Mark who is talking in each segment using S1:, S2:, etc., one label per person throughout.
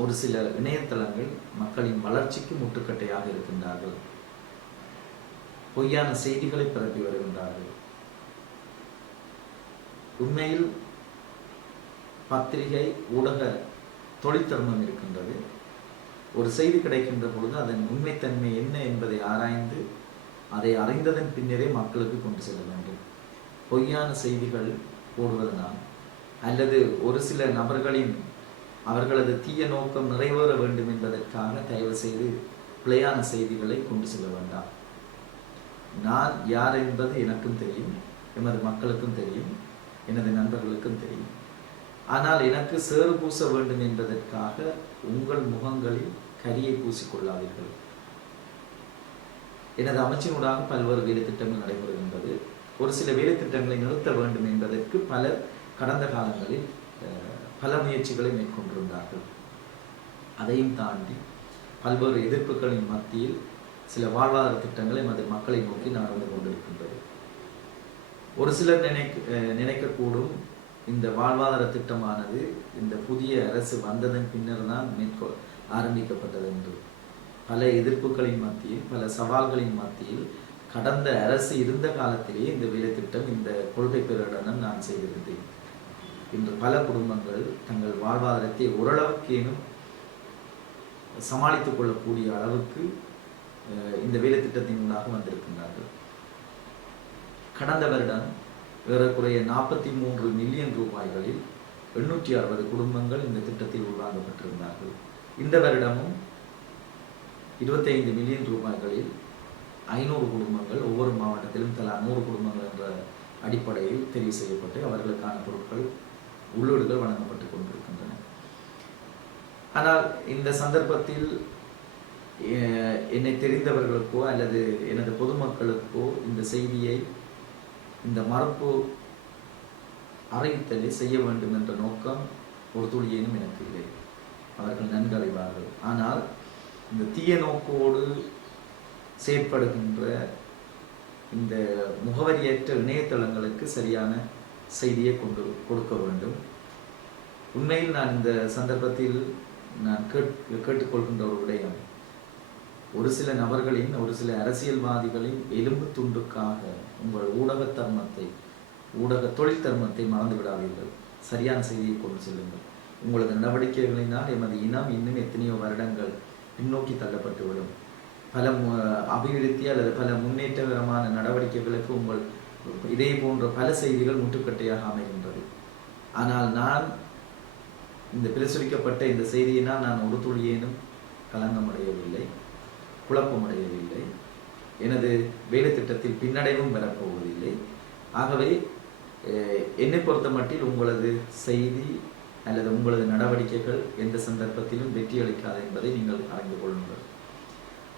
S1: ஒரு சில இணையதளங்கள் மக்களின் வளர்ச்சிக்கு முட்டுக்கட்டையாக இருக்கின்றார்கள். பொய்யான செய்திகளை பரப்பி வருகின்றார்கள். உண்மையில் பத்திரிகை ஊடக தொழிற்தர்மம் இருக்கின்றது. ஒரு செய்தி கிடைக்கின்ற பொழுது அதன் உண்மைத்தன்மை என்ன என்பதை ஆராய்ந்து அதை அறிந்ததன் பின்னரே மக்களுக்கு கொண்டு செல்ல வேண்டும். பொய்யான செய்திகள் போடுவதனால் அல்லது ஒரு சில நபர்களின் அவர்களது தீய நோக்கம் நிறைவேற வேண்டும் என்பதற்காக தயவு செய்து பிழையான செய்திகளை கொண்டு செல்ல வேண்டாம். நான் யார் என்பது எனக்கும் தெரியும் எமது மக்களுக்கும் தெரியும் எனது நண்பர்களுக்கும் தெரியும். ஆனால் எனக்கு சேறு பூச வேண்டும் என்பதற்காக உங்கள் முகங்களில் கரியை பூசிக்கொள்ளாதீர்கள் எனது அமைச்சினூடாக பல்வேறு வேலைத்திட்டங்கள் நடைபெறுகின்றது. ஒரு சில வேலைத்திட்டங்களை நிறுத்த வேண்டும் என்பதற்கு பலர் கடந்த காலங்களில் பல முயற்சிகளை மேற்கொண்டிருந்தார்கள். அதையும் தாண்டி பல்வேறு எதிர்ப்புகளின் மத்தியில் சில வாழ்வாதார திட்டங்களை அது மக்களை நோக்கி நடந்து கொண்டிருக்கின்றது. ஒரு சிலர் நினைக்க அஹ், நினைக்கக்கூடும் இந்த வாழ்வாதார திட்டமானது இந்த புதிய அரசு வந்ததன் பின்னர் தான் மேற்கொள் ஆரம்பிக்கப்பட்டது என்று. பல எதிர்ப்புகளின் மத்தியில் பல சவால்களின் மத்தியில் கடந்த அரசு இருந்த காலத்திலேயே இந்த வேலை திட்டம் இந்த கொள்கை பிரகடனம் நான் செய்திருந்தேன். இன்று பல குடும்பங்கள் தங்கள் வாழ்வாதாரத்தை ஓரளவுக்கேனும் சமாளித்துக் கொள்ளக்கூடிய அளவுக்கு இந்த வேலை திட்டத்தினூடாக வந்திருக்கின்றார்கள். கடந்த வருடம் ஏறக்குறைய நாற்பத்தி மூன்று மில்லியன் ரூபாய்களில் எண்ணூற்றி அறுபது குடும்பங்கள் இந்த திட்டத்தில் உள்வாங்கப்பட்டிருந்தார்கள். இந்த வருடமும் இருபத்தைந்து மில்லியன் ரூபாய்களில் ஐநூறு குடும்பங்கள் ஒவ்வொரு மாவட்டத்திலும் தலா நூறு குடும்பங்கள் என்ற அடிப்படையில் தெரிவு செய்யப்பட்டு அவர்களுக்கான பொருட்கள் உள்ளூர்கள் வழங்கப்பட்டு கொண்டிருக்கின்றன. ஆனால் இந்த சந்தர்ப்பத்தில் என்னை தெரிந்தவர்களுக்கோ அல்லது எனது பொதுமக்களுக்கோ இந்த செய்தியை இந்த மறுப்பு அறிவித்தலை செய்ய வேண்டும் என்ற நோக்கம் ஒரு துளியேனும் எனக்கு இல்லை. அவர்கள் நன்கறிவார்கள். ஆனால் இந்த தீய நோக்கோடு செயற்படுகின்ற இந்த முகவரியற்ற இணையதளங்களுக்கு சரியான செய்தியை கொண்டு கொடுக்க வேண்டும். உண்மையில் நான் இந்த சந்தர்ப்பத்தில் நான் கேட் கேட்டுக்கொள்கின்ற ஒரு விடயம். ஒரு சில நபர்களின் ஒரு சில அரசியல்வாதிகளின் எலும்பு துண்டுக்காக உங்கள் ஊடக தர்மத்தை ஊடக தொழில் தர்மத்தை மறந்து விடாதீர்கள். சரியான செய்தியை கொண்டு செல்லுங்கள். உங்களது நடவடிக்கைகளினால் எமது இனம் இன்னும் எத்தனையோ வருடங்கள் பின்னோக்கி தள்ளப்பட்டுவிடும். பல அபிவிருத்தி அல்லது பல முன்னேற்றகரமான நடவடிக்கைகளுக்கு உங்கள் இதே போன்ற பல செய்திகள் முட்டுக்கட்டையாக அமைகின்றது. ஆனால் நான் இந்த பிரசுரிக்கப்பட்ட இந்த செய்தியினால் நான் ஒரு துளியேனும் களங்கமடையவில்லை குழப்பமடையவில்லை. எனது வேலை திட்டத்தில் பின்னடைவும் பெறப்போவதில்லை ஆகவே என்னை பொறுத்த மட்டில் உங்களது செய்தி அல்லது உங்களது நடவடிக்கைகள் எந்த சந்தர்ப்பத்திலும் வெற்றி அளிக்காது என்பதை நீங்கள் அறிந்து கொள்ளுங்கள்.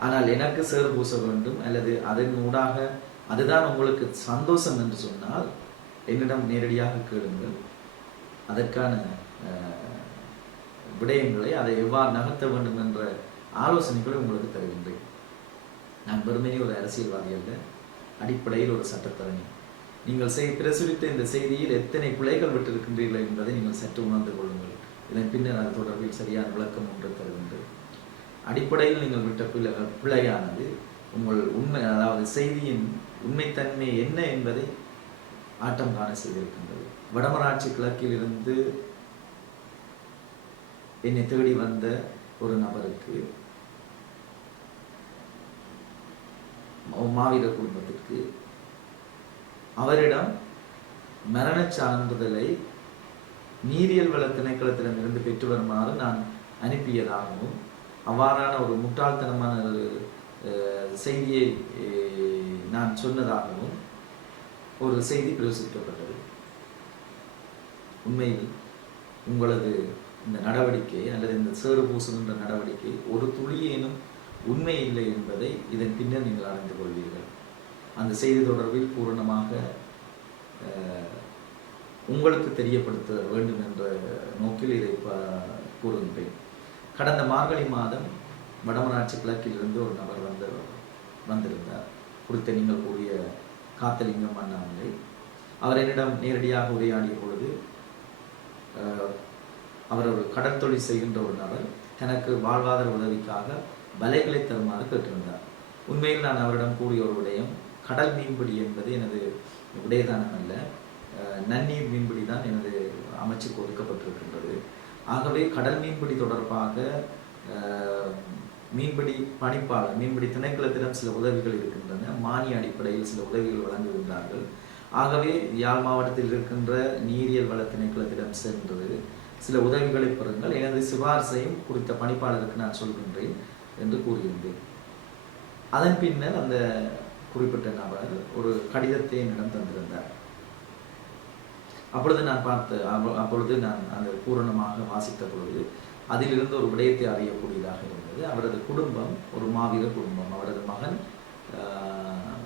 S1: ஆனால் எனக்கு சேர் பூச வேண்டும் அல்லது அதன் ஊடாக அதுதான் உங்களுக்கு சந்தோஷம் என்று சொன்னால் என்னிடம் நேரடியாக கேளுங்கள். அதற்கான விடயங்களை அதை எவ்வாறு நகர்த்த வேண்டும் என்ற ஆலோசனைகளை உங்களுக்கு தருகின்றேன். நான் பெருமையை ஒரு அரசியல்வாதி அல்ல அடிப்படையில் ஒரு சட்டத்தரணி. நீங்கள் செய் பிரசுரித்த இந்த செய்தியில் எத்தனை பிழைகள் விட்டிருக்கின்றீர்கள் என்பதை நீங்கள் சற்று உணர்ந்து கொள்ளுங்கள். இதன் பின்னர் அது தொடர்பில் சரியான விளக்கம் ஒன்று தருகின்றேன். அடிப்படையில் நீங்கள் விட்ட பிழை பிழையானது உங்கள் உண்மை அதாவது செய்தியின் உண்மைத்தன்மை என்ன என்பதை ஆட்டம் காண செய்திருக்கின்றது. வடமராட்சி கிழக்கில் இருந்து என்னை தேடி வந்த ஒரு நபருக்கு மாவீரர் குடும்பத்திற்கு அவரிடம் மரணச் சான்றிதழை நீரியல் வள திணைக்களத்திடமிருந்து பெற்று வருமாறு நான் அனுப்பியதாகவும் அவ்வாறான ஒரு முட்டாள்தனமான ஒரு செய்தியை நான் சொன்னதாகவும் ஒரு செய்தி பிரசுரிக்கப்பட்டது. உண்மையில் உங்களது இந்த நடவடிக்கை அல்லது இந்த சேறு பூசுகின்ற நடவடிக்கை ஒரு துளியேனும் உண்மை இல்லை என்பதை இதன் பின்னர் நீங்கள் அறிந்து கொள்வீர்கள். அந்த செய்தி தொடர்பில் பூரணமாக உங்களுக்கு தெரியப்படுத்த வேண்டும் என்ற நோக்கில் இதை கூறுகின்றேன். கடந்த மார்கழி மாதம் வடமராட்சி கிழக்கிலிருந்து ஒரு நபர் வந்து வந்திருந்தார். குறித்த நீங்கள் கூறிய காத்தலிங்கம் அண்ணாமலை அவர் என்னிடம் நேரடியாக உரையாடிய பொழுது அவர் ஒரு கடற்தொழில் செய்கின்ற ஒரு நபர் தனக்கு வாழ்வாதார உதவிக்காக வலைகளை தருமாறு கேட்டிருந்தார். உண்மையில் நான் அவரிடம் கூறிய ஒரு விடயம் கடல் மீன்பிடி என்பது எனது விடயதானம் அல்ல. நன்னீர் மீன்பிடி தான் எனது அமைச்சுக்கு ஒதுக்கப்பட்டிருக்கின்றது. ஆகவே கடல் மீன்பிடி தொடர்பாக மீன்பிடி பணிப்பாளர் மீன்பிடி திணைக்களத்திடம் சில உதவிகள் இருக்கின்றன. மானிய அடிப்படையில் சில உதவிகள் வழங்குகின்றார்கள். ஆகவே யாழ் மாவட்டத்தில் இருக்கின்ற நீரியல் வள திணைக்களத்திடம் சென்று சில உதவிகளை பெறுங்கள். எனது சிபாரிசையும் குறித்த பணிப்பாளருக்கு நான் சொல்கின்றேன் என்று கூறியிருந்தேன் அதன் பின்னர் அந்த குறிப்பிட்ட நபர் ஒரு கடிதத்தை என்னிடம் தந்திருந்தார். அப்பொழுது நான் பார்த்த அப்பொழுது நான் அந்த பூரணமாக வாசித்த பொழுது அதிலிருந்து ஒரு விடயத்தை அறியக்கூடியதாக இருந்தது. அவரது குடும்பம் ஒரு மாவீர குடும்பம். அவரது மகன் ஆஹ்,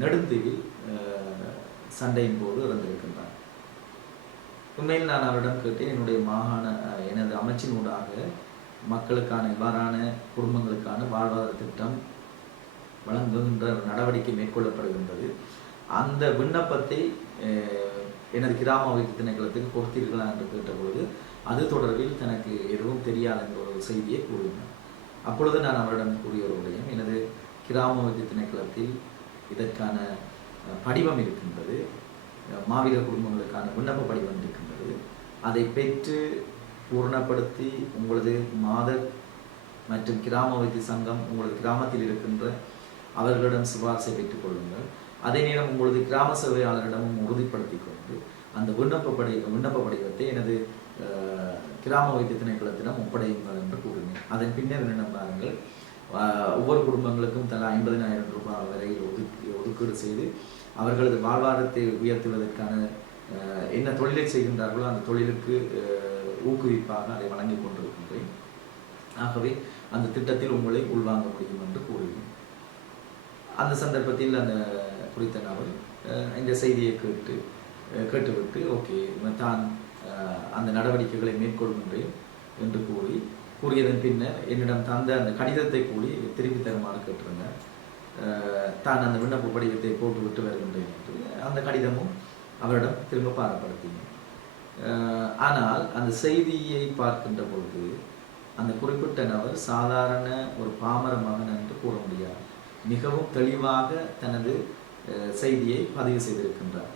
S1: நெடுந்தீவில் சண்டையின் போது இறந்திருக்கின்றார். உண்மையில் நான் அவரிடம் கேட்டேன் என்னுடைய மாகாண எனது எனது அமைச்சினூடாக மக்களுக்கான இவ்வாறான குடும்பங்களுக்கான வாழ்வாதார திட்டம் வழங்குகின்ற நடவடிக்கை மேற்கொள்ளப்படுகின்றது. அந்த விண்ணப்பத்தை அஹ், எனது கிராம வைத்து திணைக்களத்துக்கு கொடுத்தீர்களா? என்று கேட்டபோது அது தொடர்பில் தனக்கு எதுவும் தெரியாது என்ற ஒரு செய்தியை கூறினார். அப்பொழுது நான் அவரிடம் கூறிய ஒரு விடயம் எனது கிராம வைத்திய திணைக்களத்தில் இதற்கான படிவம் இருக்கின்றது. மாவீர குடும்பங்களுக்கான விண்ணப்ப படிவம் இருக்கின்றது. அதை பெற்று பூரணப்படுத்தி உங்களது மாத மற்றும் கிராம வைத்திய சங்கம் உங்களது கிராமத்தில் இருக்கின்ற அவர்களிடம் சிபாரிசை பெற்றுக் கொள்ளுங்கள். அதே நேரம் உங்களது கிராம சேவையாளரிடமும் உறுதிப்படுத்திக் கொண்டு அந்த விண்ணப்ப படி விண்ணப்ப படிவத்தை எனது கிராம வைத்திய திணைக்களத்திடம் ஒப்படையுங்கள் என்று கூறினேன். அதன் பின்னர் என்ன பாருங்கள் ஒவ்வொரு குடும்பங்களுக்கும் தலா ஐம்பதினாயிரம் ரூபாய் வரை ஒதுக்கி ஒதுக்கீடு செய்து அவர்களது வாழ்வாதாரத்தை உயர்த்துவதற்கான என்ன தொழிலை செய்கின்றார்களோ அந்த தொழிலுக்கு ஊக்குவிப்பாக அதை வழங்கிக் கொண்டிருக்கின்றேன். ஆகவே அந்த திட்டத்தில் உங்களை உள்வாங்க முடியும் என்று கூறினேன். அந்த சந்தர்ப்பத்தில் அந்த குறித்த நபர் இந்த செய்தியை கேட்டு கேட்டுவிட்டு ஓகே தான் அந்த நடவடிக்கைகளை மேற்கொள்கின்றேன் என்று கூறி கூறியதன் பின்னர் என்னிடம் தந்த அந்த கடிதத்தை கூடி திருப்பி தருமாறு கேட்டிருந்தார் தான் அந்த விண்ணப்ப படிவத்தை போட்டு விட்டு வருகின்றேன் என்று அந்த கடிதமும் அவரிடம் திரும்ப பாரப்படுத்தினேன். ஆனால் அந்த செய்தியை பார்க்கின்ற பொழுது அந்த குறிப்பிட்ட நபர் சாதாரண ஒரு பாமர மகன் என்று கூற முடியாது. மிகவும் தெளிவாக தனது செய்தியை பதிவு செய்திருக்கின்றார்.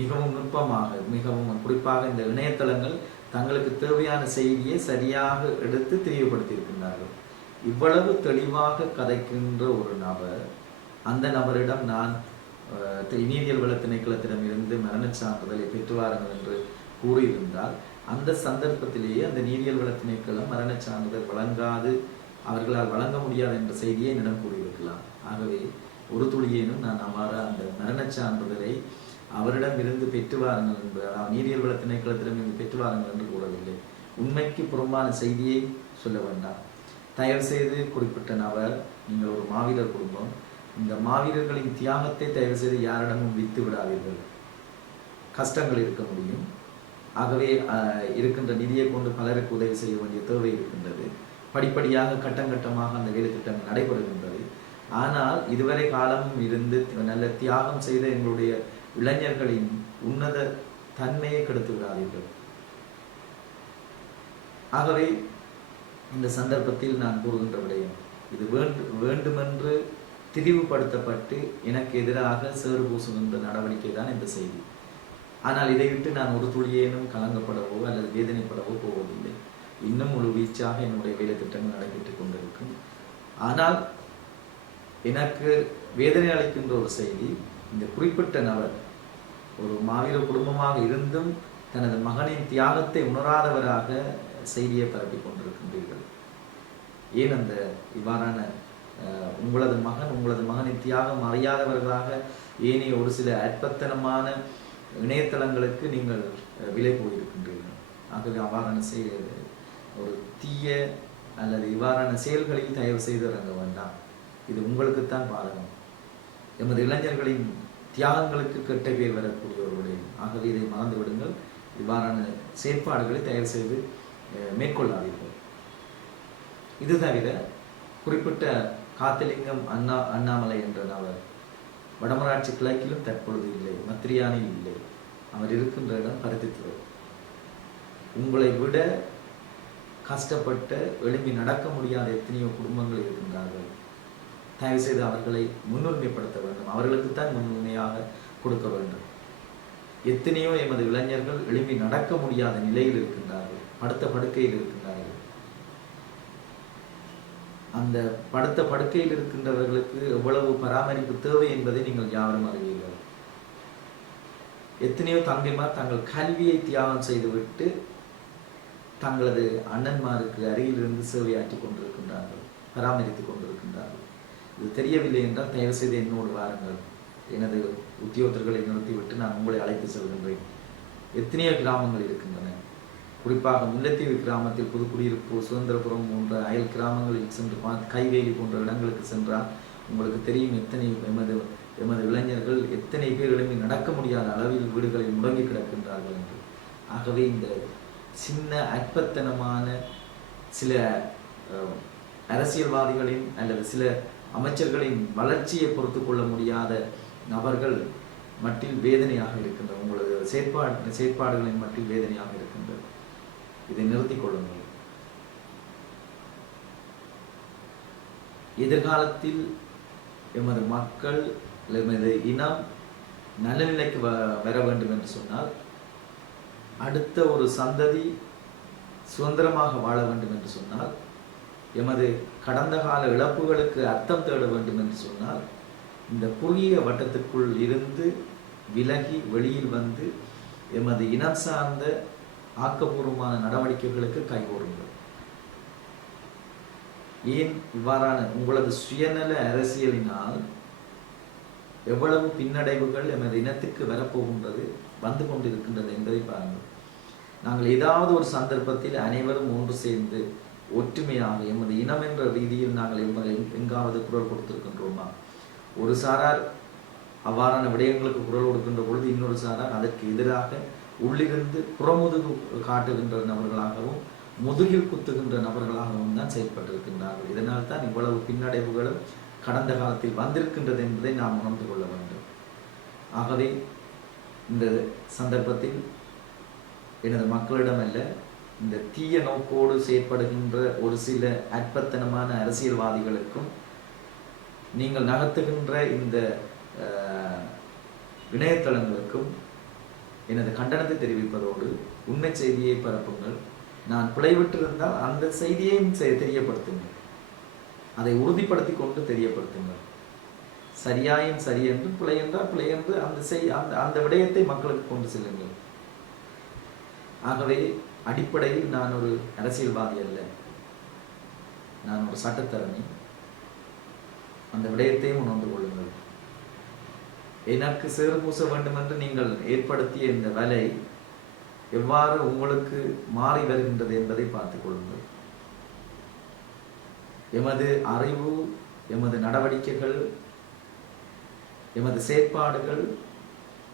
S1: மிகவும் நுட்பமாக மிகவும் குறிப்பாக இந்த இணையதளங்கள் தங்களுக்கு தேவையான செய்தியை சரியாக எடுத்து தெளிவுபடுத்தியிருக்கின்றார்கள். இவ்வளவு தெளிவாக கதைக்கின்ற ஒரு நபர் அந்த நபரிடம் நான் நீதியல் நீரியல் வள திணைக்களத்திடமிருந்து மரண சான்றிதழை பெற்று வாருங்கள் என்று கூறியிருந்தால் அந்த சந்தர்ப்பத்திலேயே அந்த நீரியல் வள திணைக்களம் மரணச் சான்றிதழ் வழங்காது அவர்களால் வழங்க முடியாது என்ற செய்தியை என்னிடம் கூறியிருக்கலாம். ஆகவே ஒரு துளியேனும் நான் அவ்வாறு அந்த மரணச் சான்றிதழை அவரிடம் இருந்து பெற்று வாருங்கள் என்று நீரியல் வள திணைக்களத்திடம் இருந்து பெற்று வாருங்கள் என்று கூறவில்லை. உண்மைக்கு புறம்பான செய்தியை சொல்ல வேண்டாம். தயவு செய்து குறிப்பிட்ட நபர் நீங்கள் ஒரு மாவீரர் குடும்பம் இந்த மாவீரர்களின் தியாகத்தை தயவு செய்து யாரிடமும் வித்து விடாதீர்கள். கஷ்டங்கள் இருக்க முடியும். ஆகவே இருக்கின்ற நிதியை கொண்டு பலருக்கு உதவி செய்ய வேண்டிய தேவை இருக்கின்றது. படிப்படியாக கட்டம் கட்டமாக அந்த வேலை திட்டங்கள் நடைபெறுகின்றது. ஆனால் இதுவரை காலமும் இருந்து நல்ல தியாகம் செய்த எங்களுடைய இளைஞர்களின் உன்னத தன்மையை கெடுத்து விடாதீர்கள் ஆகவே இந்த சந்தர்ப்பத்தில் நான் கூறுகின்ற விடயம் இது வேண்டு வேண்டுமென்று திரிவுபடுத்தப்பட்டு எனக்கு எதிராக சேறு பூசுகின்ற நடவடிக்கை தான் இந்த செய்தி. ஆனால் இதை விட்டு நான் ஒரு துளியேனும் கலங்கப்படவோ அல்லது வேதனைப்படவோ போவதில்லை. இன்னும் ஒரு வீச்சாக என்னுடைய வேலை திட்டங்கள் நடைபெற்றுக் கொண்டிருக்கும். ஆனால் எனக்கு வேதனை அளிக்கின்ற ஒரு செய்தி இந்த குறிப்பிட்ட நபர் ஒரு மாவீர குடும்பமாக இருந்தும் தனது மகனின் தியாகத்தை உணராதவராக செய்தியை பரப்பி கொண்டிருக்கின்றீர்கள். ஏன் அந்த இவ்வாறான உங்களது மகன் உங்களது மகனின் தியாகம் அறியாதவர்களாக ஏனைய ஒரு சில அற்பத்தனமான இணையதளங்களுக்கு நீங்கள் விலை போயிருக்கின்றீர்கள் ஆகவே அவ்வாறான செயல் ஒரு தீய அல்லது இவ்வாறான செயல்களில் தயவு செய்து இறங்க வேண்டாம். இது உங்களுக்குத்தான் பாதகம். எமது இளைஞர்களின் தியாகங்களுக்கு கெட்ட பேர் வரக்கூடிய ஆகவே இதை மறந்து விடுங்கள். இவ்வாறான செயற்பாடுகளை தயார் செய்து மேற்கொள்ளாதீர்கள். இது தவிர குறிப்பிட்ட காத்தலிங்கம் அண்ணா அண்ணாமலை என்ற நபர் வடமராட்சி கிழக்கிலும் தற்பொழுது இல்லை. மத்திரியானில் இல்லை. அவர் இருக்கின்ற இடம் பருத்தித்துறை. உங்களை விட கஷ்டப்பட்டு எழும்பி நடக்க முடியாத எத்தனையோ குடும்பங்கள் இருக்கின்றார்கள். தயவு செய்து அவர்களை முன்னுரிமைப்படுத்த வேண்டும். அவர்களுக்கு தான் முன்னுரிமையாக கொடுக்க வேண்டும். எத்தனையோ எமது இளைஞர்கள் எழும்பி நடக்க முடியாத நிலையில் இருக்கின்றார்கள். படுத்த படுக்கையில் இருக்கின்றார்கள். அந்த படுத்த படுக்கையில் இருக்கின்றவர்களுக்கு எவ்வளவு பராமரிப்பு தேவை என்பதை நீங்கள் யாரும் அறிவீர்கள். எத்தனையோ தங்கைமார் தங்கள் கல்வியை தியாகம் செய்துவிட்டு தங்களது அண்ணன்மாருக்கு அருகிலிருந்து சேவையாற்றி கொண்டிருக்கின்றார்கள் பராமரித்துக் கொண்டிருக்கின்றார்கள். இது தெரியவில்லை என்றால் தயவு செய்து என்னோடு வாருங்கள். எனது உத்தியோகத்தர்களை நிறுத்திவிட்டு நான் உங்களை அழைத்து செல்கின்றேன். எத்தனையோ கிராமங்கள் இருக்கின்றன. குறிப்பாக முல்லைத்தீவு கிராமத்தில் புதுக்குடியிருப்பு சுதந்திரபுரம் போன்ற அயல் கிராமங்களில் சென்று பார்த்து கைவேலி போன்ற இடங்களுக்கு சென்றால் உங்களுக்கு தெரியும் எத்தனை எமது எமது இளைஞர்கள் எத்தனை பேர் நடக்க முடியாத அளவில் வீடுகளில் முடங்கி கிடக்கின்றார்கள் என்று. ஆகவே இந்த சின்ன அற்பத்தனமான சில அரசியல்வாதிகளின் அல்லது சில அமைச்சர்களின் வளர்ச்சியை பொறுத்து கொள்ள முடியாத நபர்கள் மட்டில் வேதனையாக இருக்கின்றது உங்களது செயற்பாடு செயற்பாடுகளின் மட்டில் வேதனையாக இருக்கின்றது. இதை நிறுத்திக் கொள்ளுங்கள் எதிர்காலத்தில் எமது மக்கள் எமது இனம் நல்ல நிலைக்கு வ வர வேண்டும் என்று சொன்னால் அடுத்த ஒரு சந்ததி சுதந்திரமாக வாழ வேண்டும் என்று சொன்னால் எமது கடந்த கால இழப்புகளுக்கு அர்த்தம் தேட வேண்டும் என்று சொன்னால் இந்த குறுகிய வட்டத்துக்குள் இருந்து விலகி வெளியில் வந்து எமது இனம் சார்ந்த ஆக்கப்பூர்வமான நடவடிக்கைகளுக்கு கைகோருங்கள் ஏன் இவ்வாறான உங்களது சுயநல அரசியலினால் எவ்வளவு பின்னடைவுகள் எமது இனத்துக்கு வரப்போகின்றது வந்து கொண்டிருக்கின்றது என்பதை பாருங்கள். நாங்கள் ஏதாவது ஒரு சந்தர்ப்பத்தில் அனைவரும் ஒன்று சேர்ந்து ஒற்றுமையாக எமது இனம் என்ற ரீதியில் நாங்கள் எங்க- எங்காவது குரல் கொடுத்திருக்கின்றோமா? ஒரு சாரார் அவ்வாறான விடயங்களுக்கு குரல் கொடுக்கின்ற பொழுது இன்னொரு சாரார் அதற்கு எதிராக உள்ளிருந்து புறமுதுகு காட்டுகின்ற நபர்களாகவும் முதுகில் குத்துகின்ற நபர்களாகவும் தான் செயல்பட்டிருக்கின்றார்கள் இதனால் தான் இவ்வளவு பின்னடைவுகளும் கடந்த காலத்தில் வந்திருக்கின்றது என்பதை நாம் உணர்ந்து கொள்ள வேண்டும். ஆகவே இந்த சந்தர்ப்பத்தில் எனது மக்களிடம் இந்த தீய நோக்கோடு செயற்படுகின்ற ஒரு சில அற்பத்தனமான அரசியல்வாதிகளுக்கும் நீங்கள் நகர்த்துகின்ற இந்த இணையதளங்களுக்கும் எனது கண்டனத்தை தெரிவிப்பதோடு உண்மை செய்தியை பரப்புங்கள். நான் பிழைவிட்டிருந்தால் அந்த செய்தியையும் தெரியப்படுத்துங்கள். அதை உறுதிப்படுத்தி கொண்டு தெரியப்படுத்துங்கள். சரியாயின் சரி என்று பிழை என்றால் பிழை என்று அந்த செய் அந்த அந்த விடயத்தை மக்களுக்கு கொண்டு செல்லுங்கள். ஆகவே அடிப்படையில் நான் ஒரு அரசியல்வாதி அல்ல. நான் ஒரு சட்டத்தரணி. அந்த விடயத்தையும் உணர்ந்து கொள்ளுங்கள். எனக்கு சேறு பூச வேண்டும் என்று நீங்கள் ஏற்படுத்திய இந்த வேலை எவ்வாறு உங்களுக்கு மாறி வருகின்றது என்பதை பார்த்துக் கொள்ளுங்கள். எமது அறிவு எமது நடவடிக்கைகள் எமது செயற்பாடுகள்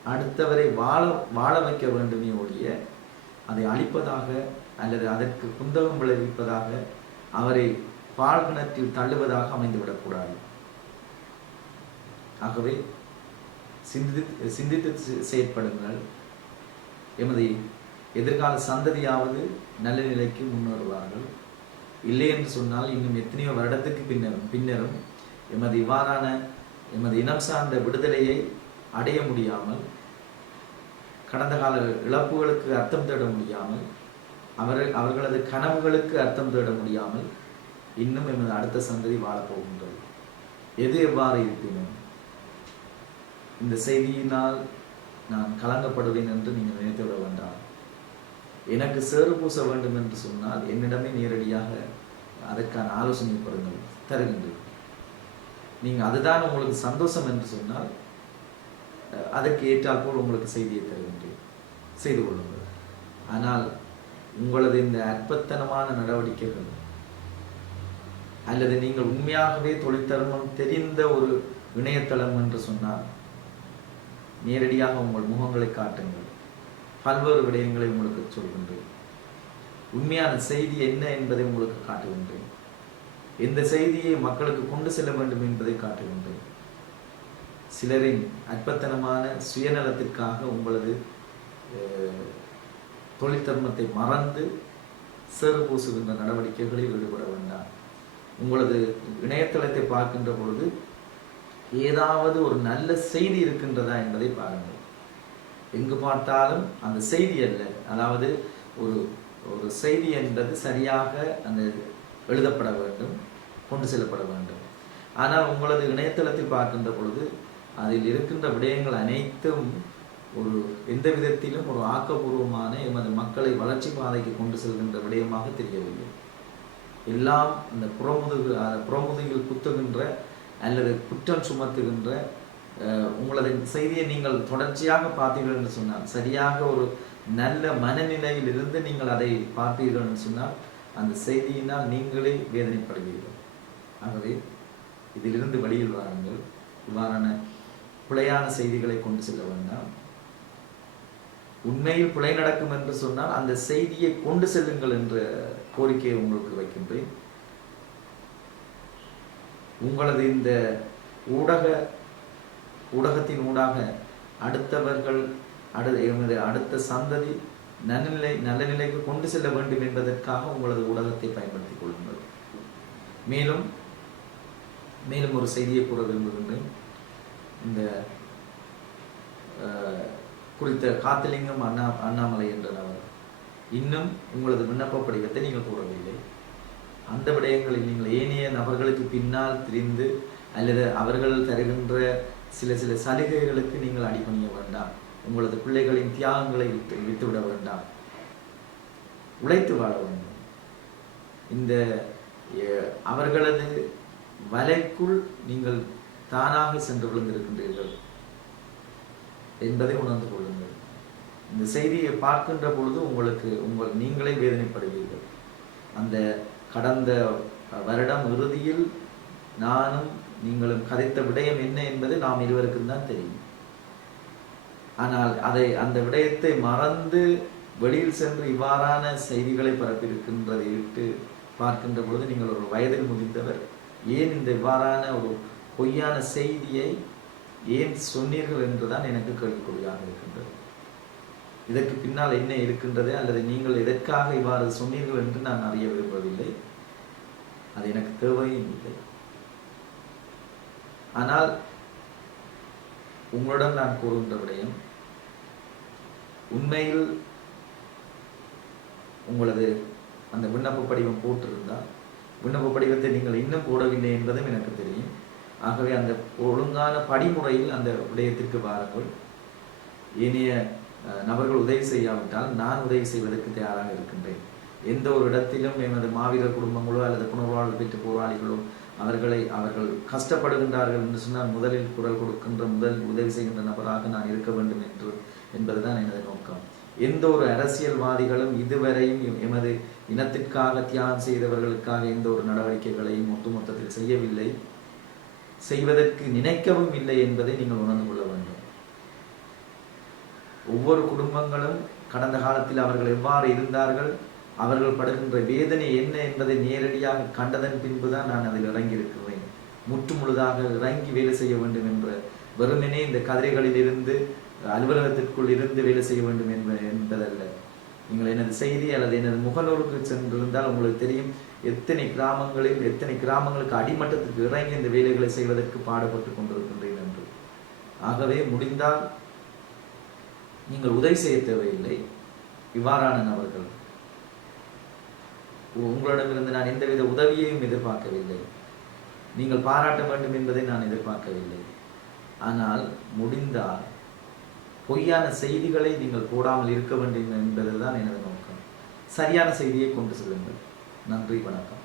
S1: அடுத்தவரை வாழ வாழ வைக்க வேண்டுமே ஒழிய அதை அழிப்பதாக அல்லது அதற்கு குந்தகம் விளைவிப்பதாக அவரை பாழ்கிணற்றில் தள்ளுவதாக அமைந்துவிடக்கூடாது. ஆகவே சிந்தித்து சிந்தித்து செ- செயற்படுங்கள். எமது எதிர்கால சந்ததியாவது நல்ல நிலைக்கு முன்னேறுவார்கள். இல்லை என்று சொன்னால் இன்னும் எத்தனையோ வருடத்துக்கு பின்னரும் பின்னரும் எமது இவ்வாறான எமது இனம் சார்ந்த விடுதலையை அடைய முடியாமல் கடந்த கால இழப்புகளுக்கு அர்த்தம் தேட முடியாமல் அவர் அவர்களது கனவுகளுக்கு அர்த்தம் தேட முடியாமல் இன்னும் எமது அடுத்த சந்ததி வாழப்போகின்றது. எது எவ்வாறு இருப்பினும் இந்த செய்தியினால் நான் கலங்கப்படுவேன் என்று நீங்கள் நினைத்து விட வேண்டாம் எனக்கு சேறு பூச வேண்டும் என்று சொன்னால் என்னிடமே நேரடியாக அதற்கான ஆலோசனை பெறுங்கள் தருகின்றேன் நீங்கள் அதுதான் உங்களுக்கு சந்தோஷம் என்று சொன்னால் அதற்கு ஏற்றால் போல் உங்களுக்கு செய்தியை தருகின்றேன். செய்து கொள்ளுங்கள். ஆனால் உங்களது இந்த அற்பத்தனமான நடவடிக்கைகள் அல்லது நீங்கள் உண்மையாகவே தொழிற்தர்மம் தெரிந்த ஒரு இணையதளம் என்று சொன்னால் நேரடியாக உங்கள் முகங்களை காட்டுங்கள். பல்வேறு விடயங்களை உங்களுக்கு சொல்கின்றேன். உண்மையான செய்தி என்ன என்பதை உங்களுக்கு காட்டுகின்றேன். எந்த செய்தியை மக்களுக்கு கொண்டு செல்ல வேண்டும் என்பதை காட்டுகின்றேன். சிலரின் அற்பத்தனமான சுயநலத்திற்காக உங்களது தொழில் தர்மத்தை மறந்து சேறு பூசுகின்ற நடவடிக்கைகளில் ஈடுபட வேண்டாம். உங்களது இணையதளத்தை பார்க்கின்ற பொழுது ஏதாவது ஒரு நல்ல செய்தி இருக்கின்றதா என்பதை பாருங்கள். எங்கு பார்த்தாலும் அந்த செய்தி அல்ல. அதாவது ஒரு ஒரு செய்தி என்பது சரியாக அந்த எழுதப்பட வேண்டும் கொண்டு செல்லப்பட வேண்டும். ஆனால் உங்களது இணையதளத்தில் பார்க்கின்ற பொழுது அதில் இருக்கின்ற விடயங்கள் அனைத்தும் ஒரு எந்த விதத்திலும் ஒரு ஆக்கப்பூர்வமான எமது மக்களை வளர்ச்சி பாதைக்கு கொண்டு செல்கின்ற விடயமாக தெரியவில்லை. எல்லாம் அந்த புறமுதுகு புறமுதுகில் குத்துகின்ற அல்லது குற்றம் சுமத்துகின்ற உங்களது செய்தியை நீங்கள் தொடர்ச்சியாக பார்த்தீர்கள் என்று சொன்னால் சரியாக ஒரு நல்ல மனநிலையில் இருந்து நீங்கள் அதை பார்த்தீர்கள் என்று சொன்னால் அந்த செய்தியினால் நீங்களே வேதனைப்படுவீர்கள். ஆகவே இதிலிருந்து வெளியில் வாருங்கள். இவ்வாறான பிழையான செய்திகளை கொண்டு செல்ல வேண்டாம் உண்மையில் பிழை நடக்கும் என்று சொன்னால் அந்த செய்தியை கொண்டு செல்லுங்கள் என்ற கோரிக்கையை உங்களுக்கு வைக்கின்றேன். உங்களது இந்த ஊடக ஊடகத்தின் ஊடாக அடுத்தவர்கள் அடு எமது அடுத்த சந்ததி நன்னிலை நல்ல நிலைக்கு கொண்டு செல்ல வேண்டும் என்பதற்காக உங்களது ஊடகத்தை பயன்படுத்திக் கொள்ளுங்கள். மேலும் மேலும் ஒரு செய்தியை கூற விரும்புகின்றேன். இந்த குறித்த காத்தலிங்கம் அண்ணா அண்ணாமலை என்ற நபர். இன்னும் உங்களது விண்ணப்ப படிவத்தை நீங்கள் கூறவில்லை. அந்த விடயங்களை நீங்கள் ஏனைய நபர்களுக்கு பின்னால் திரிந்து அல்லது அவர்கள் தருகின்ற சில சில சலுகைகளுக்கு நீங்கள் அடிபணிய வேண்டாம். உங்களது பிள்ளைகளின் தியாகங்களை விட்டு விட்டுவிட வேண்டாம். உழைத்து வாழ வேண்டும். இந்த அவர்களது வலைக்குள் நீங்கள் தானாக சென்று விழுந்திருக்கின்றீர்கள் என்பதை உணர்ந்து கொள்ளுங்கள். இந்த செய்தியை பார்க்கின்ற பொழுது உங்களுக்கு உங்கள் நீங்களே வேதனைப்படுவீர்கள். அந்த கடந்த வருடம் இறுதியில் நானும் நீங்களும் கதைத்த விடயம் என்ன என்பது நாம் இருவருக்கும் தான் தெரியும். ஆனால் அதை அந்த விடயத்தை மறந்து வெளியில் சென்று இவ்வாறான செய்திகளை பரப்பியிருக்கின்றதை விட்டு பார்க்கின்ற பொழுது நீங்கள் ஒரு வயதில் முதிர்ந்தவர். ஏன் இந்த இவ்வாறான ஒரு பொய்யான செய்தியை ஏன் சொன்னீர்கள் என்றுதான் எனக்கு கேள்விக்குறியாக இருக்கின்றது. இதற்கு பின்னால் என்ன இருக்கின்றது அல்லது நீங்கள் எதற்காக இவ்வாறு சொன்னீர்கள் என்று நான் அறிய விரும்பவில்லை. அது எனக்கு தேவையும் இல்லை. ஆனால் உங்களிடம் நான் கூறுகின்ற விடயம் உண்மையில் உங்களது அந்த விண்ணப்ப படிவம் போட்டிருந்தால் விண்ணப்ப படிவத்தை நீங்கள் இன்னும் போடவில்லை என்பதும் எனக்கு தெரியும். ஆகவே அந்த ஒழுங்கான படிமுறையில் அந்த விடயத்திற்கு வாருங்கள். ஏனைய நபர்கள் உதவி செய்யாவிட்டால் நான் உதவி செய்வதற்கு தயாராக இருக்கின்றேன். எந்த ஒரு இடத்திலும் எமது மாவீரர் குடும்பங்களோ அல்லது புனர்வாழ்வு பெற்ற போராளிகளோ அவர்களை அவர்கள் கஷ்டப்படுகின்றார்கள் என்று சொன்னால் முதலில் குரல் கொடுக்கின்ற முதல் உதவி செய்கின்ற நபராக நான் இருக்க வேண்டும் என்று என்பதுதான் எனது நோக்கம். எந்த ஒரு அரசியல்வாதிகளும் இதுவரையும் எமது இனத்திற்காக தியாகம் செய்தவர்களுக்காக எந்த ஒரு நடவடிக்கைகளையும் ஒட்டுமொத்தத்தில் செய்யவில்லை. செய்வதற்கு நினைக்கவும் இல்லை என்பதை நீங்கள் உணர்ந்து கொள்ள வேண்டும். ஒவ்வொரு குடும்பங்களும் கடந்த காலத்தில் அவர்கள் எவ்வாறு இருந்தார்கள் அவர்கள் படுகின்ற வேதனை என்ன என்பதை நேரடியாக கண்டதன் பின்புதான் நான் அதில் இறங்கியிருக்கிறேன். முற்று முழுதாக இறங்கி வேலை செய்ய வேண்டும் என்ற வெறுமனே இந்த கதிரைகளில் இருந்து அலுவலகத்திற்குள் இருந்து வேலை செய்ய வேண்டும் என்ப என்பதல்ல. நீங்கள் எனது செய்தி அல்லது எனது முகநூலுக்கு சென்றிருந்தால் உங்களுக்கு தெரியும் எத்தனை கிராமங்களில் எத்தனை கிராமங்களுக்கு அடிமட்டத்திற்கு இறங்கி இந்த வேலைகளை செய்வதற்கு பாடுபட்டு கொண்டிருக்கின்றேன் என்று. ஆகவே முடிந்தால் நீங்கள் உதவி செய்ய தேவையில்லை. இவ்வாறான நபர்கள். உங்களிடமிருந்து நான் எந்தவித உதவியையும் எதிர்பார்க்கவில்லை. நீங்கள் பாராட்ட வேண்டும் என்பதை நான் எதிர்பார்க்கவில்லை. ஆனால் முடிந்தால் பொய்யான செய்திகளை நீங்கள் போடாமல் இருக்க வேண்டும் என்பதுதான் எனது நோக்கம். சரியான செய்தியை கொண்டு செல்லுங்கள். நன்றி வணக்கம்.